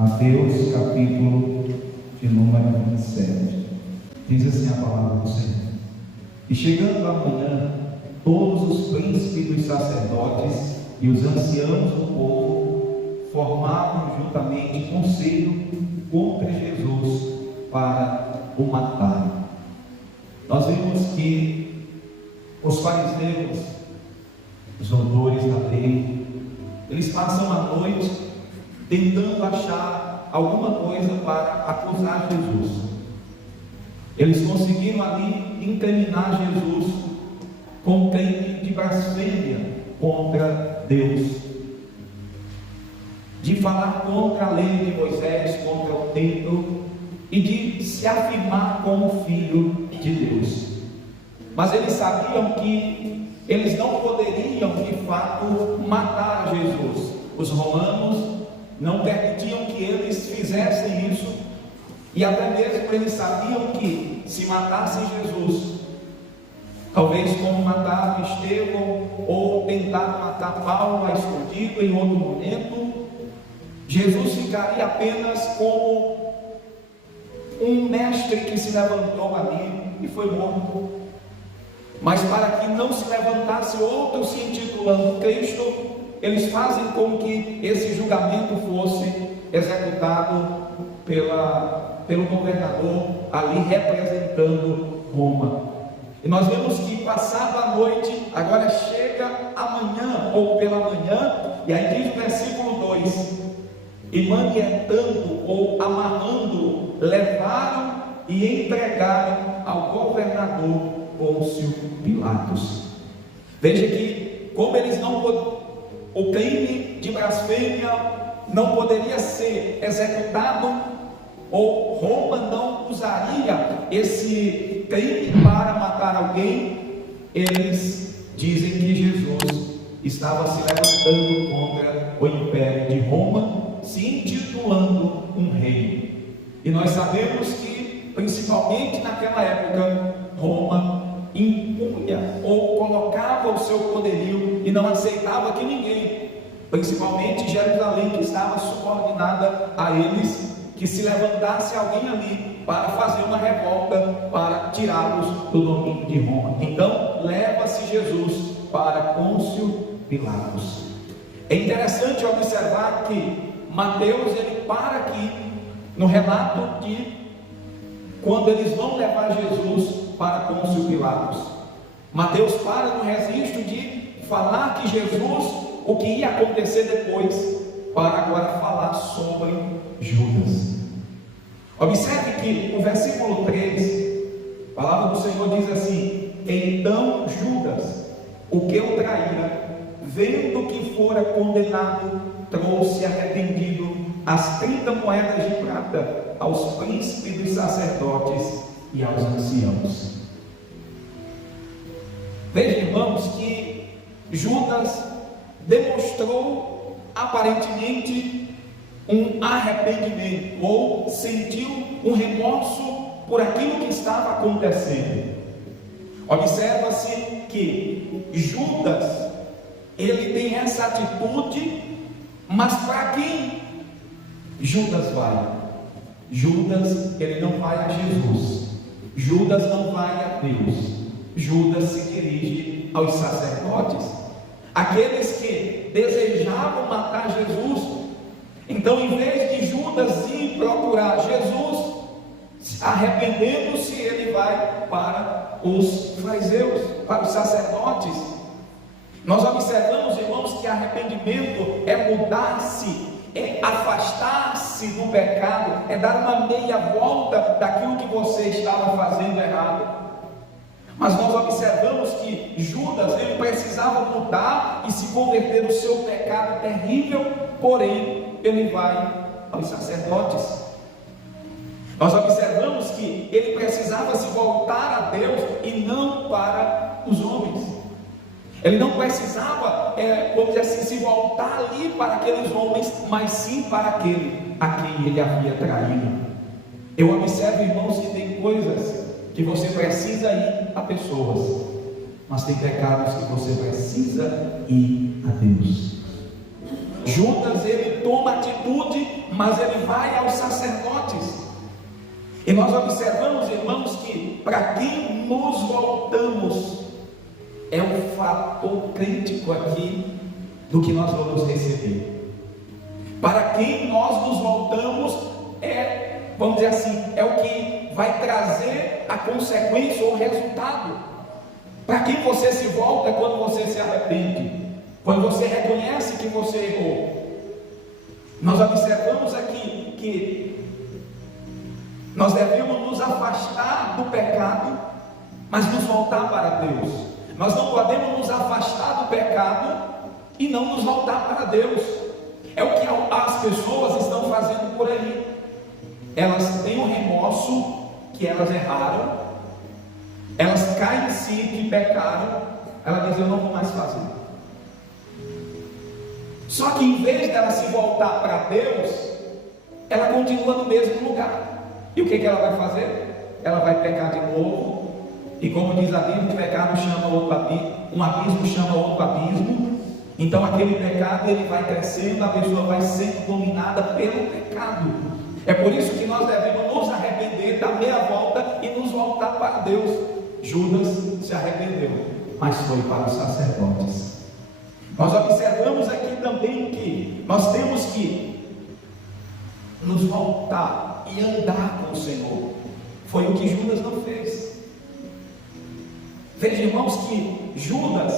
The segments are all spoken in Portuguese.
Mateus capítulo de número 27. Diz assim a palavra do Senhor: E chegando amanhã, todos os príncipes dos sacerdotes e os anciãos do povo formavam juntamente conselho contra Jesus para o matar. Nós vimos que os fariseus, os doutores da lei, eles passam a noite tentando achar alguma coisa para acusar Jesus. Eles conseguiram ali incriminar Jesus com crime de blasfêmia contra Deus, de falar contra a lei de Moisés, contra o templo, e de se afirmar como filho de Deus. Mas eles sabiam que eles não poderiam de fato matar Jesus. Os romanos não permitiam que eles fizessem isso, e até mesmo eles sabiam que se matassem Jesus, talvez como mataram Estevão, ou tentaram matar Paulo a escondido em outro momento, Jesus ficaria apenas como um mestre que se levantou ali e foi morto. Mas para que não se levantasse outro se intitulando Cristo, eles fazem com que esse julgamento fosse executado pelo governador ali representando Roma. E nós vemos que passada a noite, agora chega amanhã ou pela manhã, e aí diz o versículo 2: e manietando ou amarrando, levaram e entregaram ao governador Pôncio Pilatos. Veja que como eles o crime de blasfêmia não poderia ser executado, ou Roma não usaria esse crime para matar alguém, eles dizem que Jesus estava se levantando contra o império de Roma, se intitulando um rei. E nós sabemos que, principalmente naquela época, Roma impunha ou colocava o seu poderio e não aceitava que ninguém, principalmente Jerusalém, que estava subordinada a eles, que se levantasse alguém ali para fazer uma revolta, para tirá-los do domínio de Roma. Então leva-se Jesus para Pôncio Pilatos. É interessante observar que Mateus ele para aqui no relato de quando eles vão levar Jesus para Pôncio Pilatos. Mateus para no registro de falar que Jesus, o que ia acontecer depois, para agora falar sobre Judas. Observe que o versículo 3, a palavra do Senhor diz assim: então Judas, o que o traíra, vendo que fora condenado, trouxe arrependido as 30 moedas de prata aos príncipes dos sacerdotes e aos anciãos. Veja, irmãos, que Judas demonstrou aparentemente um arrependimento, ou sentiu um remorso por aquilo que estava acontecendo. Observa-se que Judas ele tem essa atitude, mas para quem Judas vai? Judas ele não vai a Jesus, Judas não vai a Deus, Judas se dirige aos sacerdotes, aqueles que desejavam matar Jesus. Então, em vez de Judas ir procurar Jesus, arrependendo-se, ele vai para os fariseus, para os sacerdotes. Nós observamos, irmãos, que arrependimento é mudar-se, é afastar-se do pecado, é dar uma meia volta daquilo que você estava fazendo errado. Mas nós observamos que Judas ele precisava mudar e se converter do seu pecado terrível, porém ele vai aos sacerdotes. Nós observamos que ele precisava se voltar a Deus e não para os homens. Ele não precisava, vamos dizer assim, se voltar ali para aqueles homens, mas sim para aquele a quem ele havia traído. Eu observo, irmãos, que tem coisas que você precisa ir a pessoas, mas tem pecados que você precisa ir a Deus. Judas ele toma atitude, mas ele vai aos sacerdotes. E nós observamos, irmãos, que para quem nos voltamos é um fator crítico aqui do que nós vamos receber. Para quem nós nos voltamos vamos dizer assim, é o que vai trazer a consequência ou o resultado. Para quem você se volta é quando você se arrepende, quando você reconhece que você errou. Nós observamos aqui que nós devemos nos afastar do pecado, mas nos voltar para Deus. Nós não podemos nos afastar do pecado e não nos voltar para Deus. É o que as pessoas estão fazendo por aí. Elas têm o remorso que elas erraram, elas caem em si que pecaram, ela diz: eu não vou mais fazer. Só que em vez dela se voltar para Deus, ela continua no mesmo lugar. E o que ela vai fazer? Ela vai pecar de novo. E como diz a Bíblia, o pecado chama outro abismo, um abismo chama outro abismo. Então aquele pecado ele vai crescendo, a pessoa vai sendo dominada pelo pecado. É por isso que nós devemos nos arrepender, dar meia volta e nos voltar para Deus. Judas se arrependeu, mas foi para os sacerdotes. Nós observamos aqui também que nós temos que nos voltar e andar com o Senhor. Foi o que Judas não fez. Veja, irmãos, que Judas,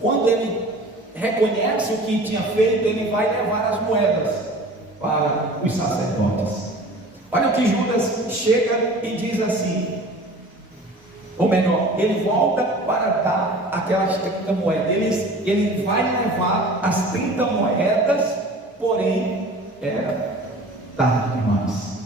quando ele reconhece o que tinha feito, ele vai levar as moedas para os sacerdotes. Olha o que Judas chega e diz assim, ou melhor, ele volta para dar aquelas 30 moedas. Ele vai levar as 30 moedas, porém era tarde demais.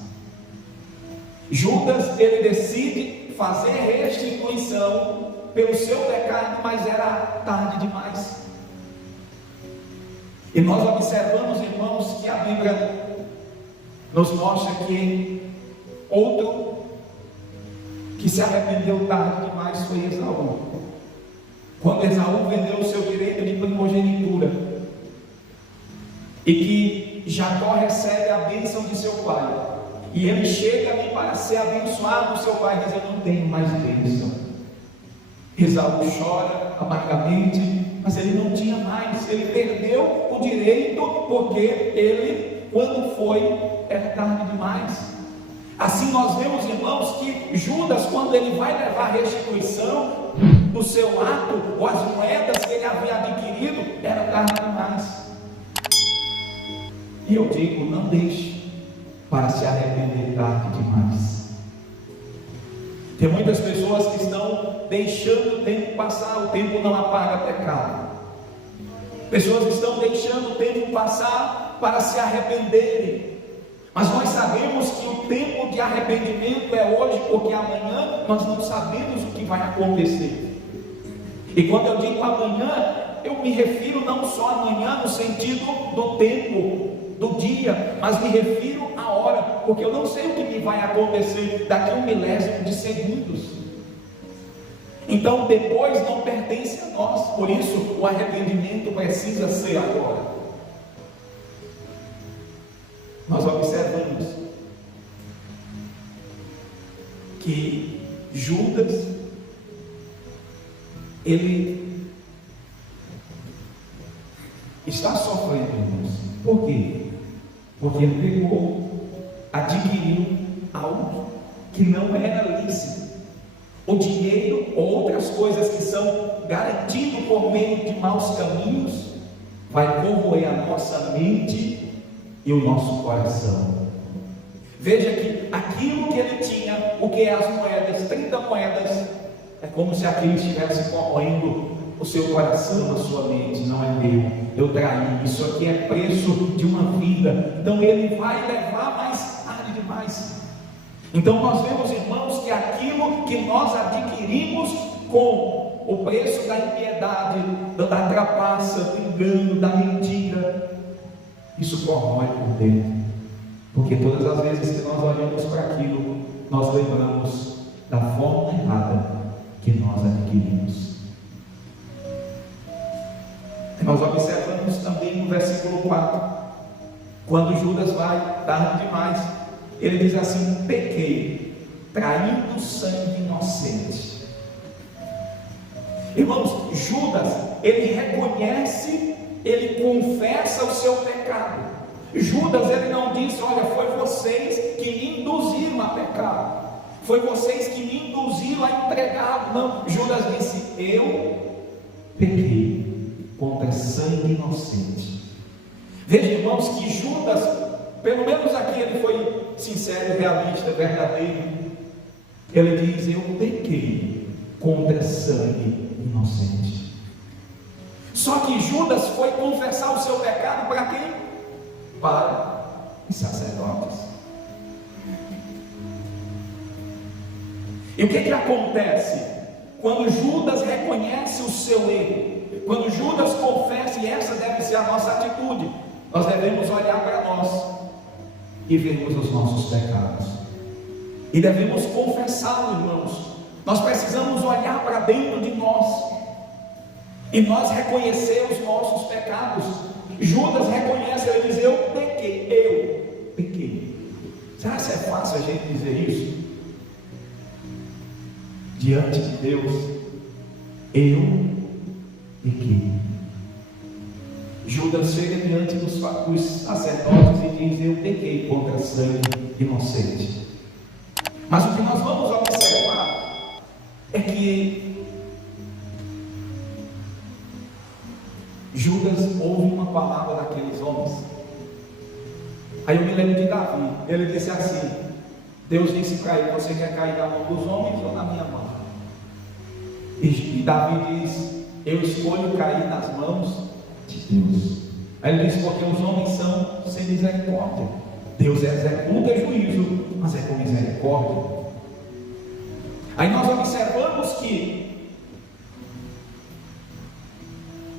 Judas, ele decide fazer restituição pelo seu pecado, mas era tarde demais. E nós observamos, irmãos, que a Bíblia nos mostra que outro que se arrependeu tarde demais foi Esaú. Quando Esaú vendeu o seu direito de primogenitura e que Jacó recebe a bênção de seu pai, e ele chega ali para ser abençoado, seu pai diz: eu não tenho mais bênção. Esaú chora amargamente, mas ele não tinha mais, ele perdeu o direito, porque ele, quando foi, era tarde demais. Assim nós vemos, irmãos, que Judas, quando ele vai levar a restituição do seu ato, ou as moedas que ele havia adquirido, era tarde demais. E eu digo: não deixe para se arrepender tarde demais. Tem muitas pessoas que estão deixando o tempo passar, o tempo não apaga pecado. Pessoas estão deixando o tempo passar para se arrependerem. Mas nós sabemos que o tempo de arrependimento é hoje, porque amanhã nós não sabemos o que vai acontecer. E quando eu digo amanhã, eu me refiro não só amanhã no sentido do tempo, do dia, mas me refiro à hora, porque eu não sei o que me vai acontecer daqui a 1 milésimo de segundos. Então depois não pertence a nós, por isso o arrependimento precisa ser agora. Nós observamos que Judas, ele está sofrendo, irmãos. Por quê? Porque ele pegou, adquiriu algo que não era lícito. O dinheiro ou outras coisas que são garantidas por meio de maus caminhos vai corroer a nossa mente e o nosso coração. Veja que aquilo que ele tinha, o que é as moedas, 30 moedas, é como se aquilo estivesse corroendo o seu coração, a sua mente. Não é meu, eu traí, isso aqui é preço de uma vida. Então ele vai levar mais tarde demais. Então nós vemos, irmãos, que aquilo que nós adquirimos com o preço da impiedade, da trapaça, do engano, da mentira, isso corrói por dentro, porque todas as vezes que nós olhamos para aquilo, nós lembramos da forma errada que nós adquirimos. Nós observamos também no versículo 4, Quando Judas vai tarde demais, ele diz assim: pequei, traindo sangue inocente. Irmãos, Judas, ele reconhece, ele confessa o seu pecado. Judas, ele não disse: olha, foi vocês que me induziram a pecar, foi vocês que me induziram a entregar. Não, Judas disse: eu pequei contra sangue inocente. Veja, irmãos, que Judas, pelo menos aqui ele foi sincero, realista, verdadeiro. Ele diz: eu pequei contra sangue inocente. Só que Judas foi confessar o seu pecado para quem? Para os sacerdotes. E o que acontece quando Judas reconhece o seu erro? Quando Judas confessa, e essa deve ser a nossa atitude, nós devemos olhar para nós e vermos os nossos pecados, e devemos confessá-lo, irmãos. Nós precisamos olhar para dentro de nós e nós reconhecer os nossos pecados. Judas reconhece, ele diz: eu pequei. Será que é fácil a gente dizer isso? Diante de Deus, eu pequei. Judas chega diante dos sacerdotes e diz: eu pequei contra sangue inocente. Mas o que nós vamos observar é que Judas ouve uma palavra daqueles homens. Aí eu me lembro de Davi. Ele disse assim: Deus disse para ele: você quer cair na mão dos homens ou na minha mão? E Davi diz: eu escolho cair nas mãos de Deus. Aí ele diz: porque os homens são sem misericórdia. Deus executa juízo, mas é com misericórdia. Aí nós observamos que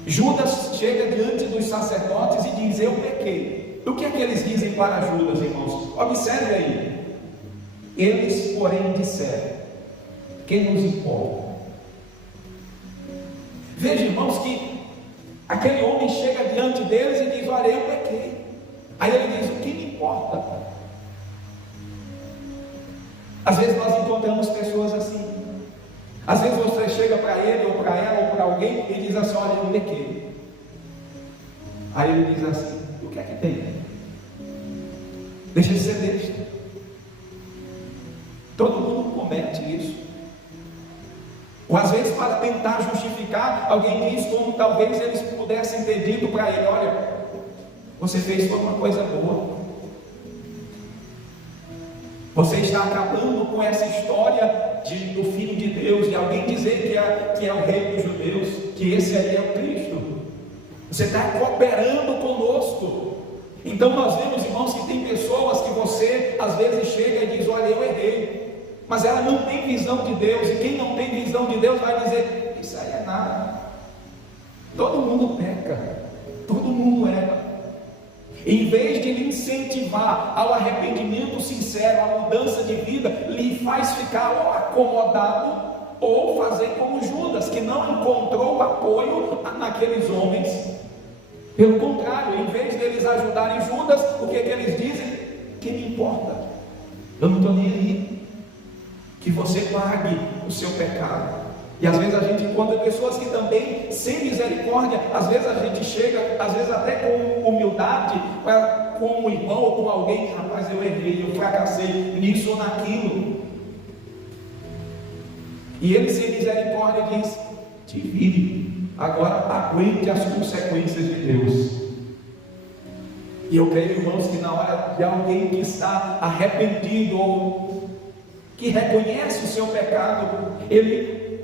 Judas chega diante dos sacerdotes e diz: eu pequei. O que é que eles dizem para Judas, irmãos? Observe aí. Eles, porém, disseram: quem nos importa? Veja, irmãos, que aquele homem chega diante deles e diz: olha, eu pequei. Aí ele diz: o que me importa? Às vezes nós encontramos pessoas assim. Às vezes você chega para ele, ou para ela, ou para alguém e diz assim: olha, eu pequei. Aí ele diz assim: o que é que tem? Deixa de ser besta. Todo mundo comete isso. Ou às vezes, para tentar justificar, alguém diz como talvez eles pudessem ter dito para ele: olha, você fez foi uma coisa boa. Você está acabando com essa história do Filho de Deus, de alguém dizer que é o Rei dos Judeus, que esse aí é o Cristo. Você está cooperando conosco. Então nós vemos, irmãos, que tem pessoas que você às vezes chega e diz: olha, eu errei, mas ela não tem visão de Deus. E quem não tem visão de Deus vai dizer: isso aí é nada. Todo mundo peca, todo mundo erra. Em vez de lhe incentivar ao arrependimento sincero, à mudança de vida, lhe faz ficar ou acomodado, ou fazer como Judas, que não encontrou apoio naqueles homens. Pelo contrário, em vez deles ajudarem Judas, o que eles dizem? Que me importa? Eu não estou nem aí. Que você pague o seu pecado. E às vezes a gente encontra pessoas que também, sem misericórdia, às vezes a gente chega, às vezes até com humildade, com um irmão ou com alguém: rapaz, eu errei, eu fracassei nisso ou naquilo. E ele, sem misericórdia, diz: te vire, agora aguente as consequências de Deus. E eu creio, irmãos, que na hora de alguém que está arrependido ou que reconhece o seu pecado, ele,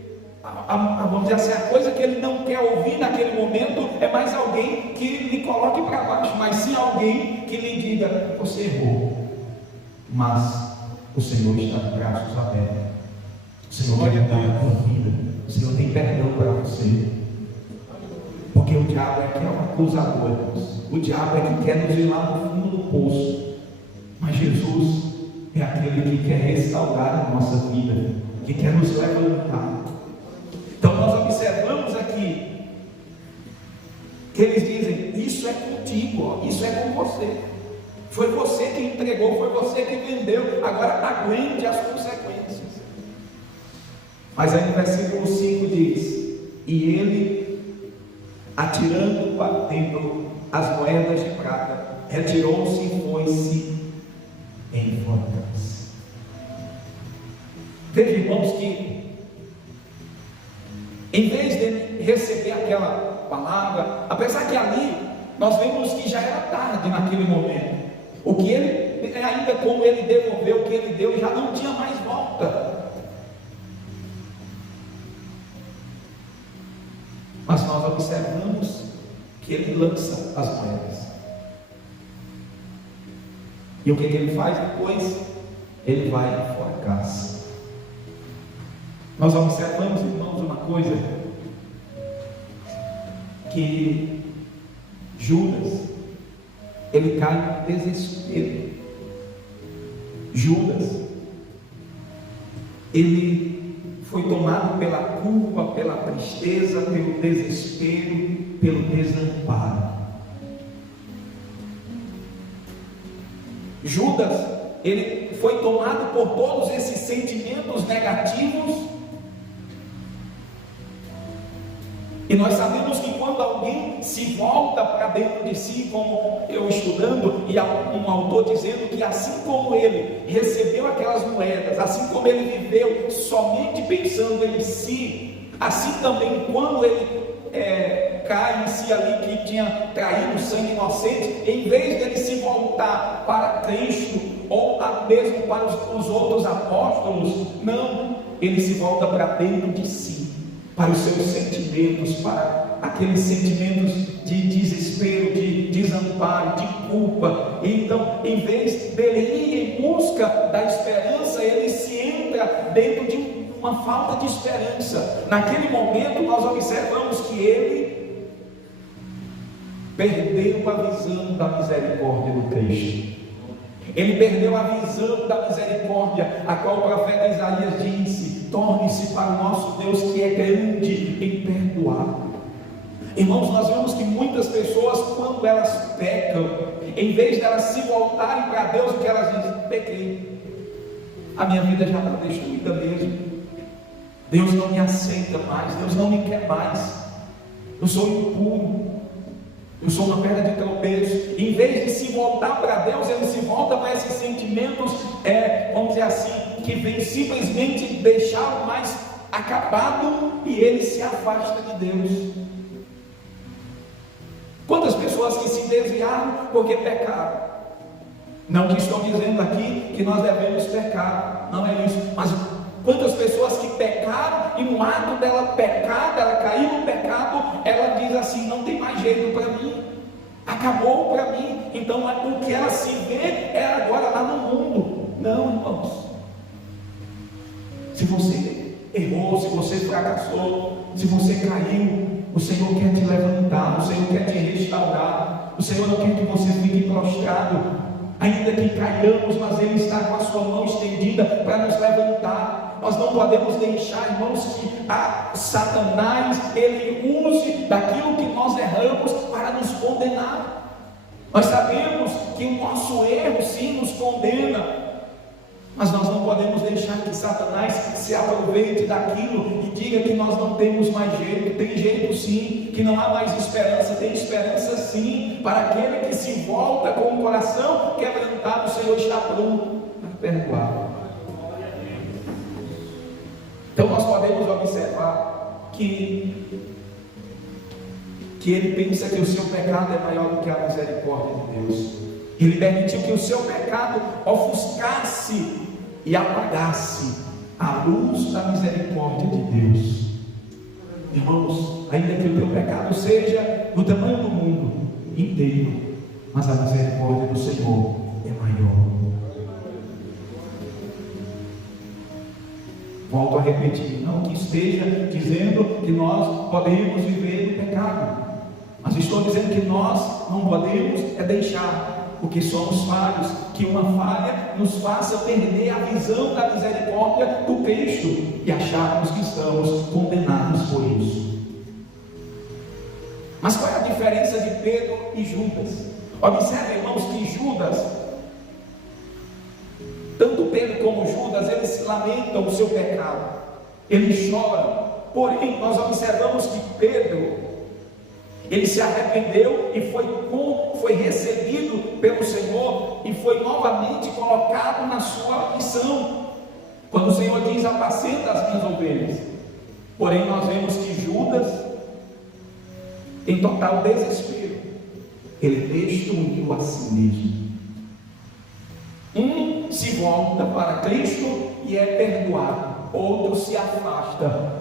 vamos dizer assim, a coisa que ele não quer ouvir naquele momento é mais alguém que lhe coloque para baixo, mas sim alguém que lhe diga: você errou, mas o Senhor está de braços abertos. O Senhor quer mudar a tua vida. O Senhor tem perdão para você. Porque o diabo é que é um acusador, irmãos. O diabo é que quer nos ir lá no fundo do poço. Mas Jesus é aquele que quer restaurar a nossa vida, que quer nos levantar. Então nós observamos aqui que eles dizem: isso é contigo, ó, isso é com você. Foi você que entregou, foi você que vendeu. Agora aguente as consequências. Mas aí no versículo 5 diz: e ele, atirando para dentro as moedas de prata, retirou-se e foi-se em forcas. Veja, irmãos, que em vez de receber aquela palavra, apesar que ali nós vemos que já era tarde naquele momento, o que ele, ainda como ele devolveu o que ele deu, já não tinha mais volta. Mas nós observamos que ele lança as moedas. E o que ele faz depois? Ele vai enforcar-se. Nós observamos, irmãos, uma coisa, que Judas, ele cai no desespero. Judas, ele foi tomado pela culpa, pela tristeza, pelo desespero, pelo desamparo. Judas, ele foi tomado por todos esses sentimentos negativos. E nós sabemos que quando alguém se volta para dentro de si, como eu estudando, e há um autor dizendo que assim como ele recebeu aquelas moedas, assim como ele viveu somente pensando em si, assim também quando ele cai em si ali, que tinha traído sangue inocente, em vez dele se voltar para Cristo, ou mesmo para os outros apóstolos, não, ele se volta para dentro de si, para os seus sentimentos, para aqueles sentimentos de desespero, de desamparo, de culpa. Então, em vez dele ir em busca da esperança, ele se entra dentro de uma falta de esperança. Naquele momento nós observamos que ele perdeu a visão da misericórdia do Cristo. Ele perdeu a visão da misericórdia, a qual o profeta Isaías disse: torne-se para o nosso Deus, que é grande em perdoar. Irmãos, nós vemos que muitas pessoas, quando elas pecam, em vez de elas se voltarem para Deus, o que elas dizem? Pequei, a minha vida já está destruída mesmo, Deus não me aceita mais, Deus não me quer mais, eu sou impuro, eu sou uma pedra de tropeço. Em vez de se voltar para Deus, ele se volta para esses sentimentos, vamos dizer assim, que vem simplesmente deixá-lo mais acabado, e ele se afasta de Deus. Quantas pessoas que se desviaram porque pecaram? Não que estou dizendo aqui que nós devemos pecar, não é isso, mas quantas pessoas que pecaram, e no ato dela pecar, dela cair no pecado, ela diz assim: não tem mais jeito para mim, acabou para mim. Então o que ela se vê é agora lá no mundo. Não, irmãos, se você errou, se você fracassou, se você caiu, o Senhor quer te levantar, o Senhor quer te restaurar, o Senhor não quer que você fique prostrado. Ainda que caiamos, mas Ele está com a sua mão estendida para nos levantar. Nós não podemos deixar, irmãos, que Satanás ele use daquilo que nós erramos para nos condenar. Nós sabemos que o nosso erro sim nos condena, mas nós não podemos deixar que Satanás se aproveite daquilo e diga que nós não temos mais jeito. Tem jeito sim, que não há mais esperança. Tem esperança sim, para aquele que se volta com o coração quebrantado. O Senhor está pronto para perdoar. Então nós podemos observar que ele pensa que o seu pecado é maior do que a misericórdia de Deus. Ele permitiu que o seu pecado ofuscasse e apagasse a luz da misericórdia de Deus. Irmãos, ainda que o teu pecado seja do tamanho do mundo inteiro, mas a misericórdia do Senhor é maior. Volto a repetir, não que esteja dizendo que nós podemos viver no pecado, mas estou dizendo que nós não podemos deixar, porque somos falhos, que uma falha nos faça perder a visão da misericórdia do Cristo e acharmos que estamos condenados por isso. Mas qual é a diferença de Pedro e Judas? Observe, irmãos, que Judas, Tanto Pedro como Judas, eles se lamentam o seu pecado, eles choram. Porém, nós observamos que Pedro, ele se arrependeu e foi recebido pelo Senhor e foi novamente colocado na sua missão. Quando o Senhor diz: apacenta as minhas ovelhas. Porém, nós vemos que Judas, em total desespero, ele destruiu a si mesmo. Um se volta para Cristo e é perdoado, outro se afasta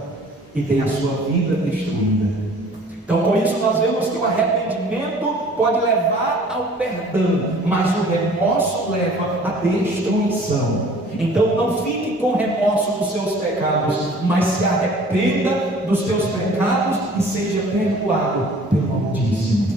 e tem a sua vida destruída. Então, com isso, nós vemos que o arrependimento pode levar ao perdão, mas o remorso leva à destruição. Então, não fique com remorso dos seus pecados, mas se arrependa dos seus pecados e seja perdoado pelo Altíssimo.